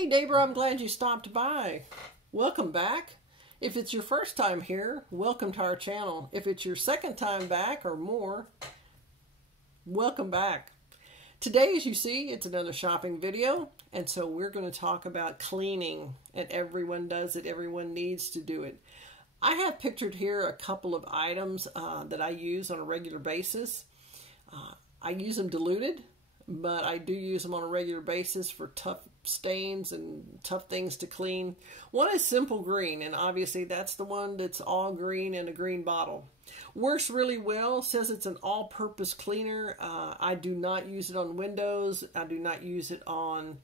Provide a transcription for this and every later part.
Hey neighbor, I'm glad you stopped by. Welcome back. If it's your first time here, welcome to our channel. If it's your second time back or more, welcome back. Today, as you see, it's another shopping video, and so we're going to talk about cleaning, and everyone does it. Everyone needs to do it. I have pictured here a couple of items that I use on a regular basis. I use them diluted, but I do use them on a regular basis for tough stains and tough things to clean. One is Simple Green, and obviously that's the one that's all green in a green bottle. Works really well, says it's an all-purpose cleaner. I do not use it on windows. I do not use it on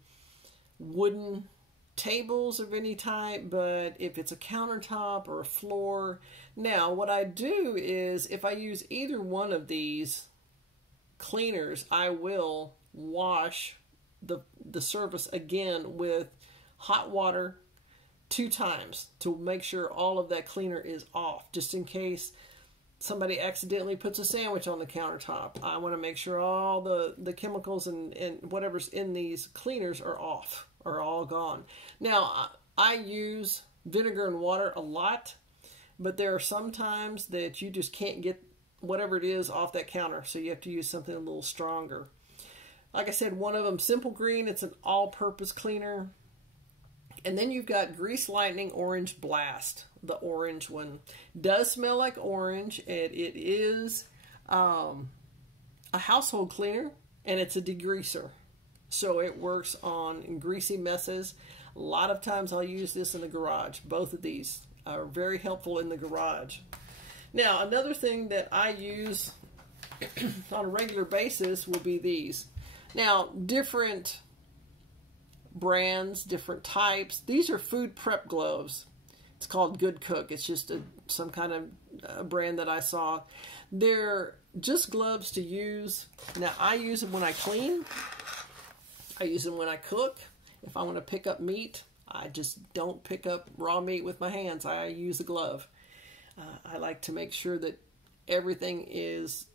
wooden tables of any type, but if it's a countertop or a floor. Now, what I do is if I use either one of these cleaners, I will wash the surface again with hot water 2 times to make sure all of that cleaner is off, just in case somebody accidentally puts a sandwich on the countertop. I want to make sure all the chemicals and whatever's in these cleaners are off, are all gone. Now, I use vinegar and water a lot, but there are some times that you just can't get whatever it is off that counter, so you have to use something a little stronger. Like I said, one of them, Simple Green, it's an all-purpose cleaner. And then you've got Grease Lightning Orange Blast, the orange one. Does smell like orange, and it is a household cleaner, and it's a degreaser. So it works on greasy messes. A lot of times I'll use this in the garage. Both of these are very helpful in the garage. Now, another thing that I use on a regular basis will be these. Now, different brands, different types. These are food prep gloves. It's called Good Cook. It's just some kind of brand that I saw. They're just gloves to use. Now, I use them when I clean. I use them when I cook. If I want to pick up meat, I just don't pick up raw meat with my hands. I use a glove. I like to make sure that everything is,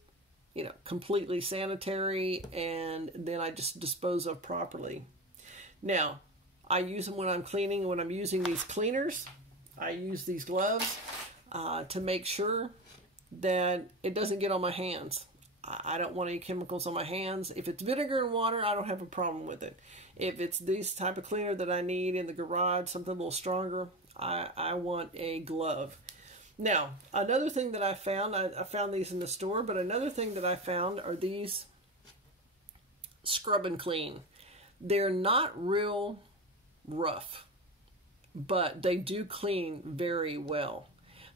completely sanitary, and then I just dispose of properly. Now, I use them when I'm cleaning. When I'm using these cleaners, I use these gloves to make sure that it doesn't get on my hands. I don't want any chemicals on my hands. If it's vinegar and water, I don't have a problem with it. If it's this type of cleaner that I need in the garage, something a little stronger, I want a glove. Now, another thing that I found these in the store, but another thing that I found are these Scrub and Clean. They're not real rough, but they do clean very well.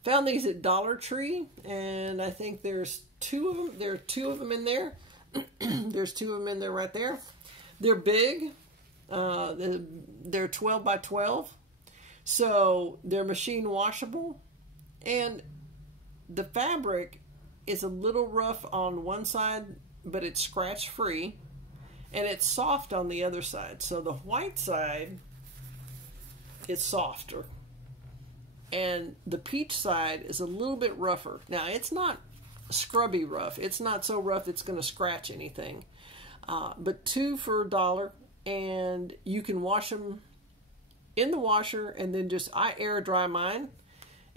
Found these at Dollar Tree, and I think there's 2 of them. There are 2 of them in there. There's 2 of them in there right there. They're big. They're 12 by 12, so they're machine washable. And the fabric is a little rough on one side, but it's scratch free, and it's soft on the other side. So the white side is softer, and the peach side is a little bit rougher. Now, it's not scrubby rough. It's not so rough it's going to scratch anything. But 2 for $1, and you can wash them in the washer, and then I air dry mine.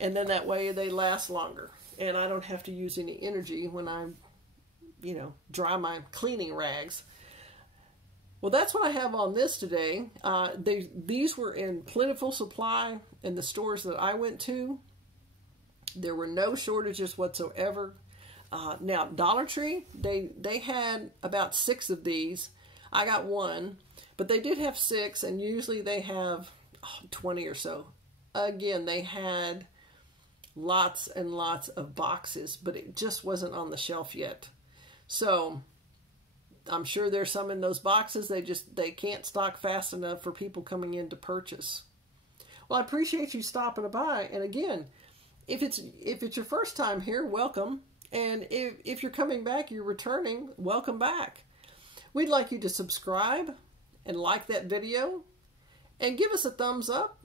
And then that way they last longer. And I don't have to use any energy when I, dry my cleaning rags. Well, that's what I have on this today. These were in plentiful supply in the stores that I went to. There were no shortages whatsoever. Now, Dollar Tree, they had about 6 of these. I got 1, but they did have 6, and usually they have 20 or so. Again, they had lots and lots of boxes, but it just wasn't on the shelf yet. So I'm sure there's some in those boxes. They can't stock fast enough for people coming in to purchase. Well, I appreciate you stopping by. And again, if it's your first time here, welcome. And if you're coming back, you're returning, welcome back. We'd like you to subscribe and like that video and give us a thumbs up,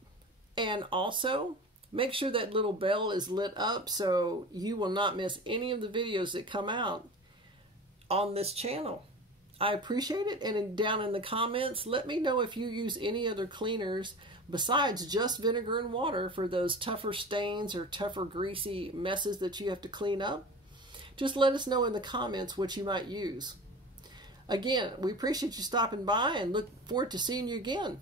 and also make sure that little bell is lit up so you will not miss any of the videos that come out on this channel. I appreciate it, and down in the comments, let me know if you use any other cleaners besides just vinegar and water for those tougher stains or tougher greasy messes that you have to clean up. Just let us know in the comments what you might use. Again, we appreciate you stopping by and look forward to seeing you again.